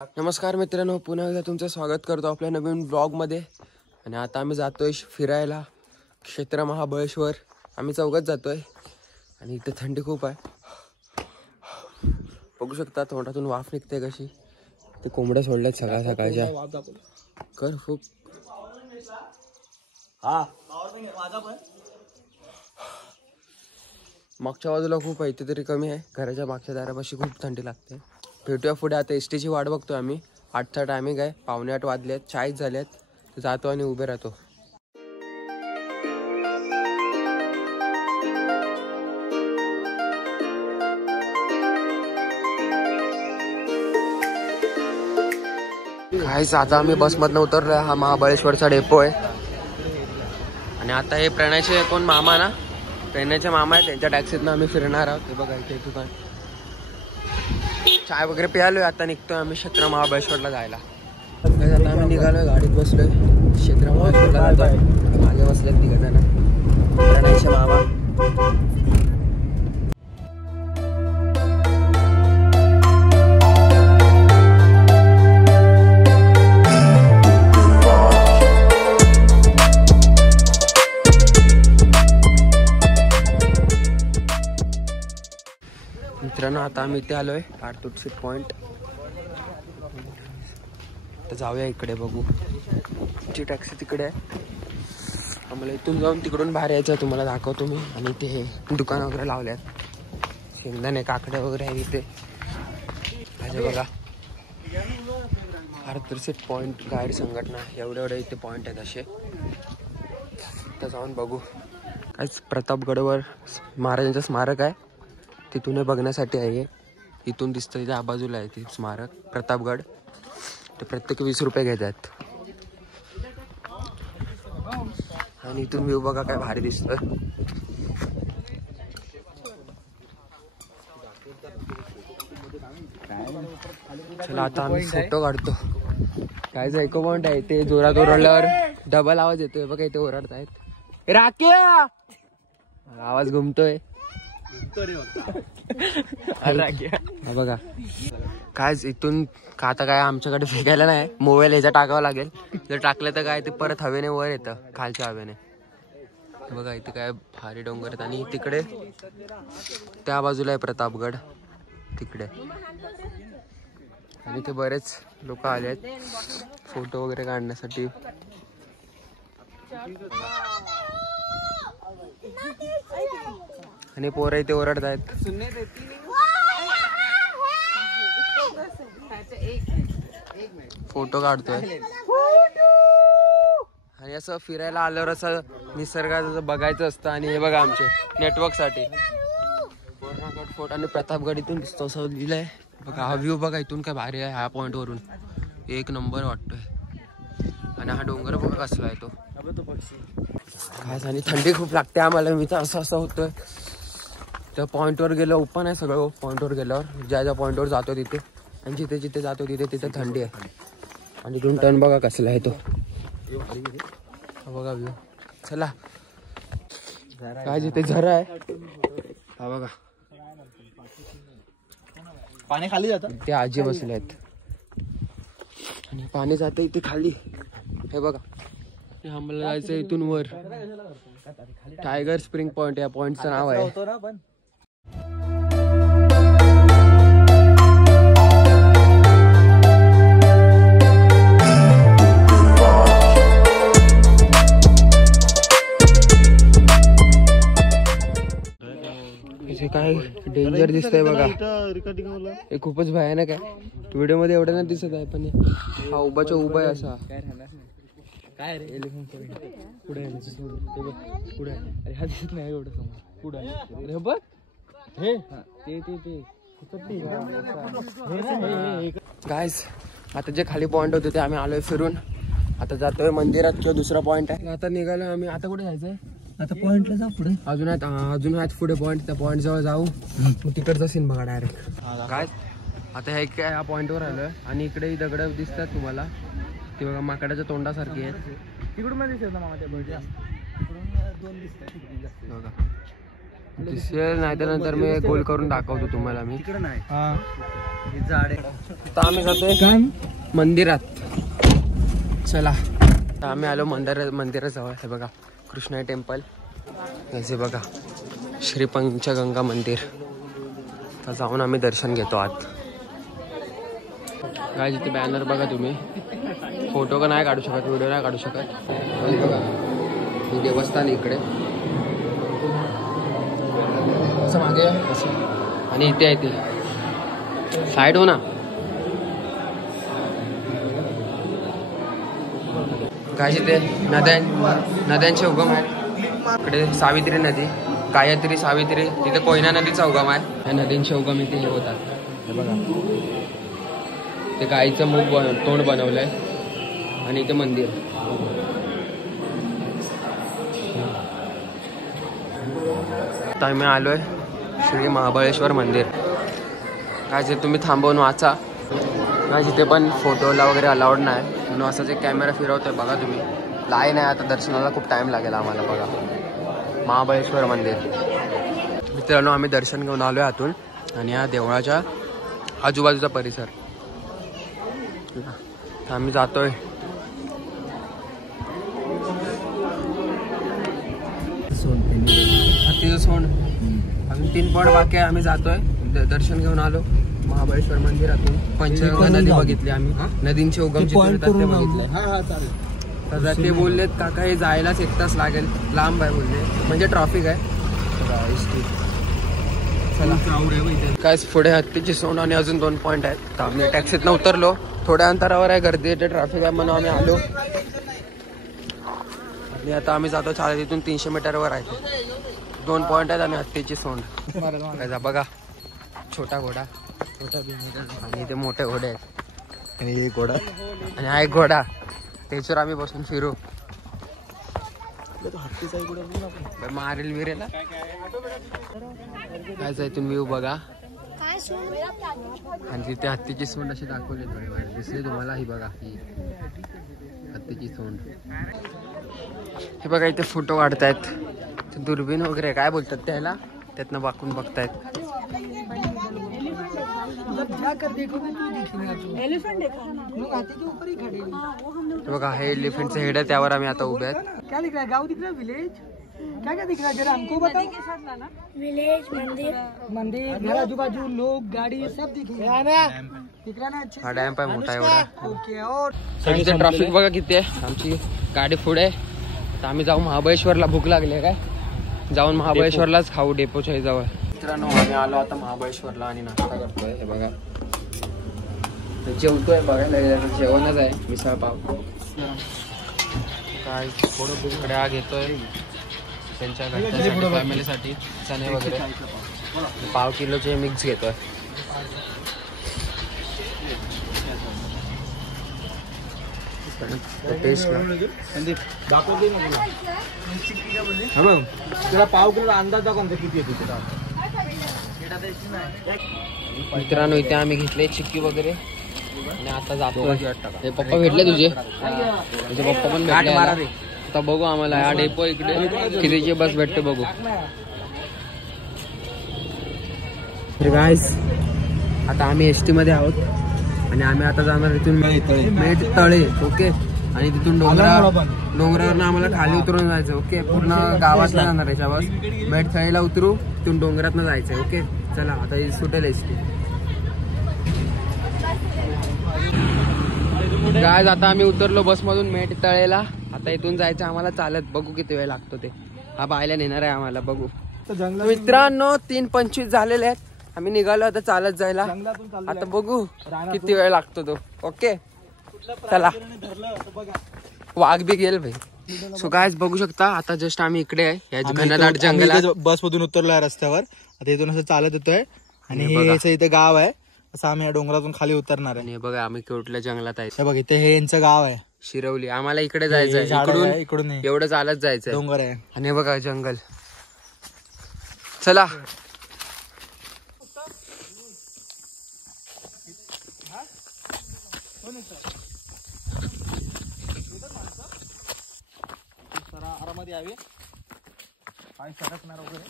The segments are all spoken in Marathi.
नमस्कार मित्रांनो, पुन्हा एकदा तुमचं स्वागत करतो आपल्या नवीन ब्लॉगमध्ये. आणि आता आम्ही जातोय फिरायला क्षेत्र महाबळेश्वर. आम्ही चौघात जातोय आणि इथे थंडी खूप आहे. बघू शकता तोंडातून वाफ निघते कशी. ते कोंबड्या सोडल्यात सकाळ सकाळच्या. कर खूप मागच्या बाजूला खूप आहे, इथे तरी कमी आहे. घराच्या मागच्या दारापाशी खूप थंडी लागते. भेटूया पुढे. आता एसटीची वाट बघतोय आम्ही. 8चा टायमिंग आहे, 7:45 वाजलेत, 40 झालेत. तर जातो आणि उभे राहतो. काहीच आता आम्ही बसमधनं उतरलो. हा महाबळेश्वरचा डेपो आहे. आणि आता हे प्रणयचे कोण मामा ना, प्रणयचे मामा आहे, त्यांच्या टॅक्सीतनं आम्ही फिरणार आहोत. हे बघा इथे दुकान, चाय वगैरे प्यायलोय. आता निघतोय आम्ही क्षेत्र महाबळेश्वरला जायला. आता आम्ही निघालोय, गाडीत बसलोय, क्षेत्र महाबळेश्वरला जातोय. मागे बसलेत निघताना प्रणयचे मामा. मित्रांनो आता आम्ही इथे आलोय, आरतुटशी पॉइंट. तर जाऊया इकडे, बघू. ची टॅक्सी तिकडे आहे. आम्हाला इथून जाऊन तिकडून बाहेर यायचं, तुम्हाला दाखवतो मी. आणि ते दुकान वगैरे लावल्यात, शेंगदाणे काकडे वगैरे आहे इथे. असे बघा, आरतुटशी पॉइंट गाईड संघटना, एवढे इथे पॉइंट आहेत असे. तर जाऊन बघू. काहीच प्रतापगडवर महाराजांचं स्मारक आहे, तिथून बघण्यासाठी आहे. इथून दिसतं त्या बाजूला आहे ते स्मारक प्रतापगड. ते प्रत्येक 20 रुपये घेतात. आणि इथून व्ह्यू बघा काय भारी दिसतं. चला आता आम्ही फोटो काढतो. काय इको पॉइंट आहे ते, जोरात ओरडल्यावर डबल आवाज येतोय बघा. इथे ओरडतायत, राख्या आवाज घुमतोय. बघा काय इथून का, आता काय आमच्याकडे फेकायला नाही, मोबाईल ह्याच्या टाकावं लागेल. जर टाकलं तर काय ते परत हवेने वर येतं, खालच्या हवेने. बघा इथे काय भारी डोंगर आहेत. आणि तिकडे त्या बाजूला आहे प्रतापगड तिकडे. आणि ते बरेच लोक आले आहेत फोटो वगैरे काढण्यासाठी. आणि पोरं इथे ओरडत आहेत. फोटो काढतोय. आणि असं फिरायला आल्यावर असं निसर्गाचं बघायचं असतं. आणि हे बघा आमचे नेटवर्क साठी बोरनागड फोर्ट आणि प्रतापगड इथून दिसतो असं लिहिलंय बघा. हा व्ह्यू बघा इथून काय भारी आहे. ह्या पॉइंट वरून एक नंबर वाटतोय. आणि हा डोंगर बघा कसला आहे तो. काय आणि थंडी खूप लागते आम्हाला. मी तर असं होतोय. त्या पॉईंटवर गेलं ओपन आहे सगळं. पॉईंटवर गेल्यावर ज्या पॉईंटवर जातो तिथे, आणि जिथे जातो तिथे थंडी आहे. आणि इथून टर्न बघा कसला आहे तो. बघा व्ह्यू. चला काय जिथे झरा आहे हा बघा, पाणी खाली जातं. ते आजी बसले आहेत आणि पाणी जातं इथे खाली. हे बघा, आम्हाला जायचं इथून वर. टायगर स्प्रिंग पॉइंट या पॉइंटचं नाव आहे. काय डेंजर दिसतंय बघा. हे खूपच भयानक आहे. व्हिडिओ मध्ये एवढं नाही दिसत आहे, पण हा उभाच्या उभा आहे असा. काय रे पुढे पुढे अरे हा दिसत नाही एवढं समोर पुढे बघ. हे गाइस, आता जे खाली पॉइंट होते ते आम्ही आलोय फिरून. आता जातोय मंदिरात किंवा दुसरा पॉइंट आहे. आता निघालो आम्ही. आता कुठे जायचंय? आता पॉइंटला जाऊ पुढे. अजून आहेत पुढे पॉइंट. त्या पॉइंट जवळ जाऊ, तिकडचा सीन बघा डायरेक्ट. काय आता ह्या पॉइंटवर आलोय. आणि इकडे दगड दिसतात तुम्हाला, ते बघा माकडाच्या तोंडासारखी आहेत. तिकडून दिसत ना मामा त्या पॉइंटला. बघा दिसेल नाही तर नंतर मी गोल करून दाखवतो तुम्हाला मी. तिकडे नाही हे झाड आहे. आता आम्ही जातोय मंदिरात. चला आता आम्ही आलो मंदिराजवळ. हे बघा कृष्णा टेम्पल. हे बघा श्री पंचगंगा मंदिर. तर जाऊन आम्ही दर्शन घेतो आत. काय जिथे बॅनर बघा तुम्ही. फोटो का नाही काढू शकत, व्हिडिओ नाही काढू शकत. आणि बघा हे देवस्थान इकडे असं मागे असं, आणि इथे आहे ते साईड हो ना. काय जिथे नद्यांचे उगम आहे. इकडे सावित्री नदी, गायत्री, सावित्री. तिथे कोयना नदीचा उगम आहे. या नदींचे उगम इथे हे होतात. हे बघा ते गाईचं मुख तोंड बनवलंय आणि इथे मंदिर. आता मी आलोय श्री महाबळेश्वर मंदिर. काय जे तुम्ही थांबवून वाचा. काय जिथे पण फोटोला वगैरे अलाउड नाही म्हणून असंच एक कॅमेरा फिरवतोय. बघा तुम्ही लाईन आहे. आता दर्शनाला खूप टाइम लागेल आम्हाला. बघा महाबळेश्वर मंदिर. मित्रांनो आम्ही दर्शन घेऊन आलोय आतून आणि या देवळाच्या आजूबाजूचा परिसर. आम्ही जातोय. हत्तीचं सोंड अजून 3 पॉईंट बाकी आहे. आम्ही जातोय. दर्शन घेऊन आलो महाबळेश्वर मंदिरातून. पंचगंगा नदी बघितली आम्ही. नदींचे उगम जिथे ते बघितले. तर ते बोललेत काका हे जायलाच 1 तास लागेल, लांब आहे बोलले, म्हणजे ट्रॉफिक आहे. काय पुढे हत्तीची सोंड आणि अजून 2 पॉईंट आहेत. तर आम्ही टॅक्सीतनं उतरलो. थोड्या अंतरावर आहे, गर्दी येते, ट्रॅफिक आहे म्हणून आम्ही आलो. आणि आता आम्ही जातो चालत. इथून 300 मीटरवर आहे. 2 पॉईंट आहेत आणि हत्तीची सोंड. बघा छोटा घोडा आणि इथे मोठे घोडे आहेत. आणि एक घोडा आणि हा एक घोडा. त्याच्यावर आम्ही बसून फिरू. मारेल बिरेला काय जायतून व्ह्यू बघा. आणि तिथे हत्तीची सोंड अशी दाखवली दिसली तुम्हाला. ही बघा ही हत्तीची सोंड. हे बघा इथे फोटो काढतायत. दुर्बीण वगैरे काय बोलतात त्याला, त्यातनं वाकून बघतायत. बघा हे एलिफंटचं हेड आहे, त्यावर आम्ही आता उभे आहेत. क्या दिख रहा है? गाँव दिख रहा है? विलेज? क्या क्या दिख रहा है जरा हमको बताओ. विलेज, मंदिर, घर, आजू बाजू लोग, गाड़ी सब दिख रहा ना. अच्छे हा डॅम्प आहे मोठा एवढा. ओके. और ट्रॅफिक बघा किती आहे. आमची गाडी पुढे आहे. आता आम्ही जाऊ महाबळेश्वरला. भूक लागली काय, जाऊन महाबळेश्वरलाच खाऊ डेपोच्या जवळ. मित्रांनो आम्ही आलो आता महाबळेश्वरला आणि नाश्ता करतोय. हे बघा जेवतोय. बघायला जेवणच आहे मिसळ पाव. काय इकडे हा घेतोय त्यांच्या घरच्यासाठी, फॅमिलीसाठी चणे वगैरे. 1/2 किलोचे मिक्स घेतोय. तुला 1/2 किलो अंदाज दाखव किती येते. मित्रांनो इथे आम्ही घेतले चिक्की वगैरे आणि आता जातो. हे पप्पा भेटले तुझे पप्पा पण भेटले. आता बघू आम्हाला हा डेपो इकडे कितीची बस भेटते बघू. गाईस आता आम्ही एसटी मध्ये आहोत आणि आम्ही आता जाणार इथून मेट तळे. ओके. आणि तिथून डोंगरावरनं आम्हाला खाली उतरून जायचं. ओके. पूर्ण गावातला जाणार याच्या बस. मेट तळेला उतरू, तिथून डोंगरातनं जायचंय. ओके चला आता सुटेल एसटी. गाईस आता आम्ही उतरलो बसमधून मेट तळेला. आता इथून जायचं आम्हाला चालत. बघू किती वेळ लागतो ते. हा पाहायला नेणार आहे आम्हाला. बघू मित्रांनो 3:25 झालेले आहेत. आम्ही निघालो आता चालत जायला. आता बघू किती वेळ लागतो तो. ओके चला. वाघ बी गेल भाई. सो गाईस बघू शकता आता जस्ट आम्ही इकडे आहे घनदाट जंगलात. बस मधून उतरलोय रस्त्यावर. आता इथून असं चालत येतोय आणि हे इथे गाव आहे. असं आम्ही या डोंगरातून खाली उतरणार आहे. आणि बघा आम्ही कुठल्या जंगलात आहे. हे बघ इथे हे यांचं गाव आहे शिरवली. आम्हाला इकडे जायचंय. इकडून एवढं चालत जायचंय. डोंगर आहे आणि बघा जंगल. चला आरामात यावे. काय सरकणार वगैरे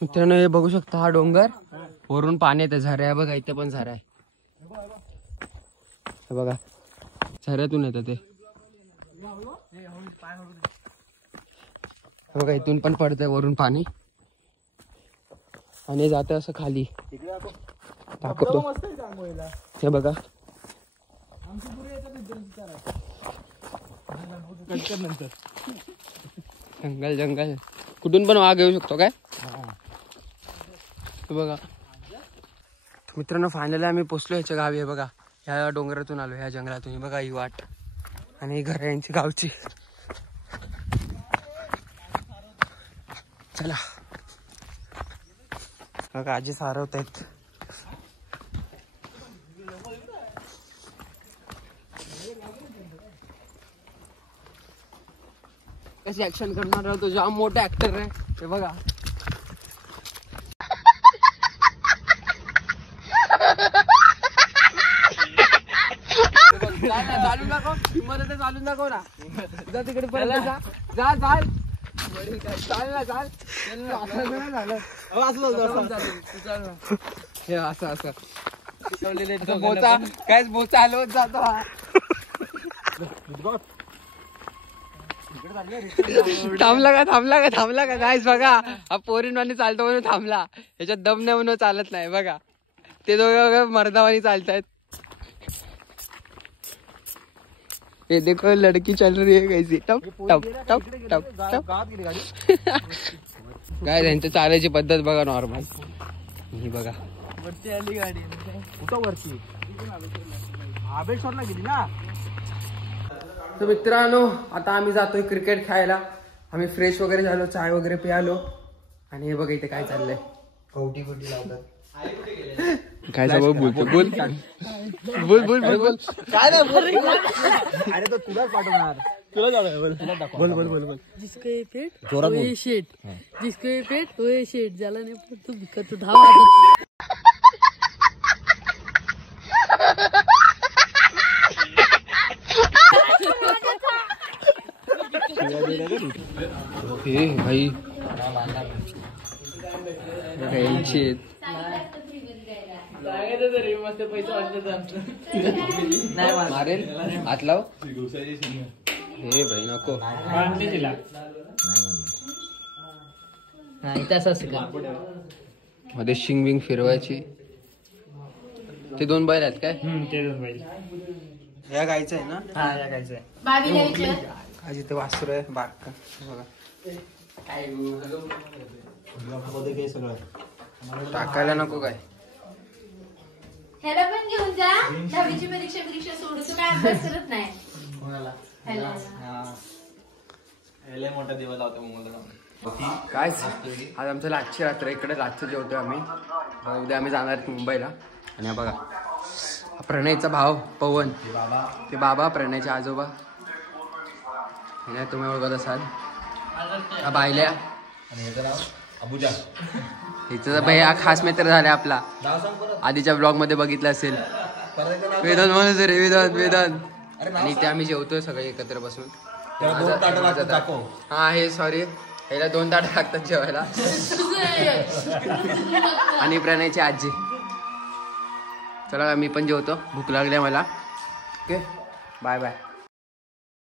मित्रांनो हे बघू शकता हा डोंगर वरून पाणी येतं झऱ्या आहे बघा इथे पण झऱ्या आहे हे बघा झऱ्यातून येतं ते बघा इथून पण पडतंय वरून पाणी आणि जाते असं खाली दाखवतो हे बघा जंगल जंगल कुठून पण वाघ येऊ शकतो काय हे बघा मित्रांनो फायनली आम्ही पोचलो ह्याच्या गावी आहे बघा ह्या डोंगरातून आलो ह्या जंगलातून बघा ही वाट आणि ही घर यांची गावची चला बघा आजी सारवत आहेत कशी ऍक्शन करणार आहे तो जाम मोठा ऍक्टर आहे हे बघा चालू दाखव हिम्मत चालून दाखव ना जा तिकडे पर्यंत जा जा चाल चाल ना चाल हे असं असं बोचा काय बोचा हलवत जातो थांबला का गायस बघा हा पोरींवानी चालतो म्हणून थांबला याच्यात दम नाही म्हणून चालत नाही बघा ते दोघं मर्दावानी चालतायत ये देखो लड़की चल रही है कैसी टप टप टप टप टप काय त्यांची चालायची पद्धत बघा नॉर्मल ही बघा वरती आली गाडी कुठं वरती महाबळेश्वरला गेली ना तर मित्रांनो आता आम्ही जातोय क्रिकेट खेळायला आम्ही फ्रेश वगैरे झालो चाय वगैरे प्यालो आणि हे बघा इथे काय चाललंय कवटी कुटी लावतात काय सगळं बोलतो बोल बोल बोल बोल बोल काय नाही अरे तो तुलाच पाठवणार तुला जाऊया बोल बोल बोल बोल जिसको ये पेट वो ये शेट जिसको ये पेट वो ये शेट झाला नाही तू भिकत धावा हे भाई शेत मारेल हात लाव हे भाई नको मध्ये शिंग बिंग फिरवायची ते दोन बैल आहेत काय ते दोन बैल या गायचं आहे ना हा या गायचं आहे आज इथे वासरू आहे बारका बघा टाकायला नको काय ह्याला पण घेऊन जा 10वीची परीक्षा सोडू तू काय अभ्यास करत नाही मोठा दिवस लावतो काय आज आमचं लाटची रात्र इकडे लाटचं जेवतोय आम्ही उद्या आम्ही जाणार आहेत मुंबईला आणि हा बघा प्रणयचा भाव पवन ते बाबा प्रणयचे आजोबा तुम्ही ओळखत असाल हा बायल्या अबुजा हिचा भाई हा खास मित्र झाला आपला आधीच्या ब्लॉग मध्ये बघितला असेल वेदांत म्हणून रे वेदांत आणि ते आम्ही जेवतोय सगळे एकत्र बसून हा हे सॉरी ह्याला 2 ताट लागतात जेवायला आणि प्रणयची आजी चला मी पण जेवतो भूक लागली मला ओके बाय बाय